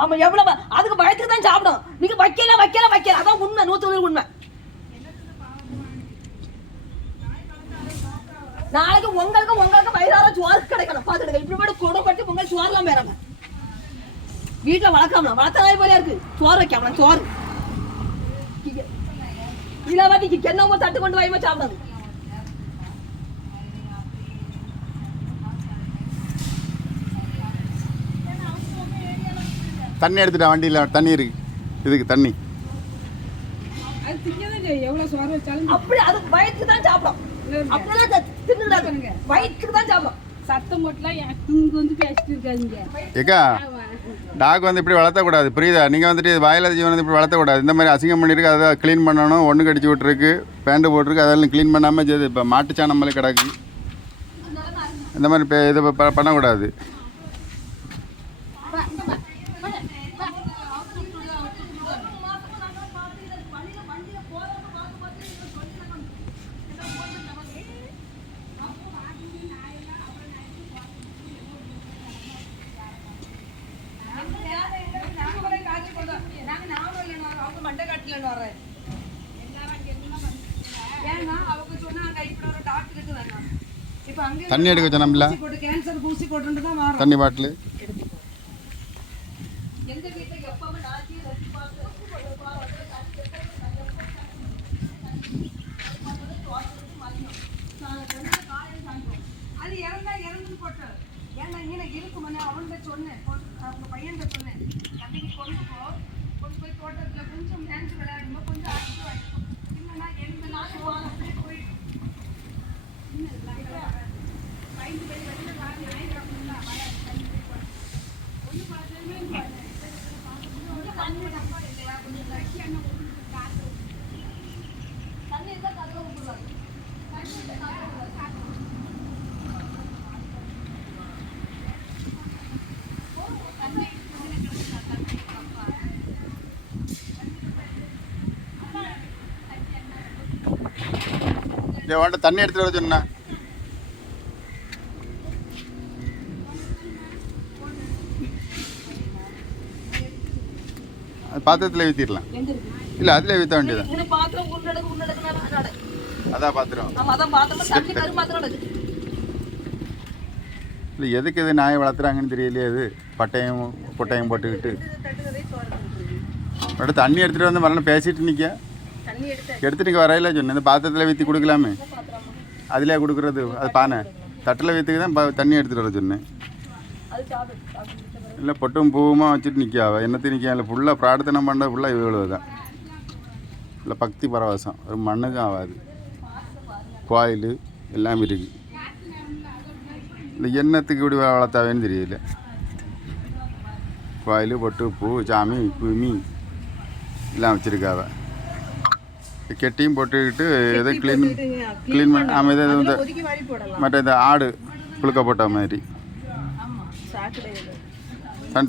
ஆமா எவ்வளவு அதுக்கு வயிற்றுக்கு தான் சாப்பிடும். நீங்க வைக்கல அதான் உண்மை, 100% உண்மை. நாளைக்கு உங்களுக்கு வயிறார சோறு கிடைக்கணும் பாத்துடுங்க. இப்படி மட்டும் கொடை பட்டி பொங்கல் சோறுலாம் வேறாம வீட்டுல வளர்க்காமலாம் வளர்த்த நாய் போல இருக்கு. சோறு வைக்காமலாம் சோறு இல்ல வாட்டி என்ன தட்டு கொண்டு வாயுமா சாப்பிடாது. தண்ணி எடுத்துட்டா வண்டியில் தண்ணி இருக்கு. இதுக்கு தண்ணி அப்படி அது வயிற்றுக்கு தான் சாப்பிடும். அப்படிலாம் தின்னுடாதுங்க, வயிற்றுக்கு தான் சாப்பிடும். சத்தம் போட்டுலாம் எனக்கு வந்து பேசிட்டு இருக்காதுங்க. ஏக்கா டாக் வந்து இப்படி வளர்த்தக்கூடாது, புரியுதா? நீங்கள் வந்துட்டு வாயிலாத ஜீவன் வந்து இப்படி வளர்த்தக்கூடாது. இந்த மாதிரி அசிங்கம் பண்ணியிருக்கு, அதை க்ளீன் பண்ணணும். ஒன்று கடிச்சு விட்ருக்கு, பேண்டு போட்டிருக்கு, அதெல்லாம் க்ளீன் பண்ணாமல் செய்யுது. இப்போ மாட்டுச்சாணம் மேலே கிடக்கு. இந்த மாதிரி இது பண்ணக்கூடாது. தண்ணி எடுக்க சொன்னோம்ல, தண்ணி பாட்டில் அது இறந்து போட்டு ஏன்னா இருக்கும் அவன்கிட்ட சொன்னேன், அவங்க பையன்கிட்ட சொன்னேன், தம்பிக்கு கொண்டு போய் தோட்டத்தில் கொஞ்சம் டான்ஸ் விளையாடும்போது கொஞ்சம் ஆக்டிவ் ஆகிடும். இல்லைன்னா எந்த நாள் அப்படியே போயிடும். தண்ணி எடுத்துட்டு வர சொன்னா பாத்திரத்தில் ஊற்றிடலாம். இல்லை அதில் ஊற்ற வேண்டியதான். அதான் பாத்திரம். இல்லை எதுக்கு இது நாயை வளர்த்துறாங்கன்னு தெரியலையே. அது பட்டையும் பொட்டையும் போட்டுக்கிட்டு அப்படியே தண்ணி எடுத்துகிட்டு வந்து வரலாம் பேசிட்டு நிற்க. எடுத்துட்டு வரையில சொன்னேன், இந்த பாத்திரத்தில் ஊற்றி கொடுக்கலாமே. அதிலே கொடுக்குறது அது பானை தட்டில் வீத்துக்கு தான் தண்ணி எடுத்துகிட்டு வர சொன்னேன். இல்லை பொட்டும் பூவுமா வச்சுட்டு நிற்காவ என்னத்தையும் நிற்க. இல்லை ஃபுல்லாக பிரார்த்தனை பண்ணுறது ஃபுல்லாக இவ்வளோ தான். இல்லை பக்தி பரவசம் ஒரு மண்ணுக்கும் ஆகாது. கோயில் எல்லாமே இருக்குது. இல்லை எண்ணத்துக்கு இப்படி வளர்த்தாவேன்னு தெரியல. கோயில் பொட்டு பூ சாமி பூமி எல்லாம் வச்சுருக்காவ. கெட்டியும் போட்டுக்கிட்டு எதை க்ளீன் பண்ண ஆமாம். இதை இந்த மற்ற இந்த ஆடு புழுக்க போட்ட மாதிரி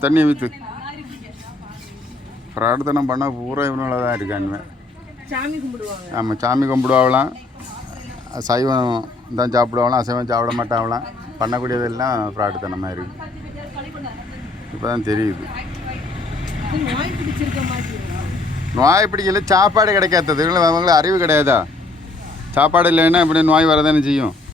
தண்ணியை ஊற்று பிரார்த்தனை பண்ணால் பூரா இவனால தான் இருக்கானுமே. ஆமாம் சாமி கும்பிடுவாங்களாம். சைவம் தான் சாப்பிடுவாங்களாம், அசைவம் சாப்பிட மாட்டாங்களாம். பண்ணக்கூடியதெல்லாம் பிரார்த்தனை மாதிரி இருக்குது. இப்போ தான் தெரியுது. நோய் பிடிக்கல, சாப்பாடு கிடைக்காதது. அவங்களுக்கு அறிவு கிடையாதா? சாப்பாடு இல்லைன்னா இப்படி நோய் வரதானே செய்யும்.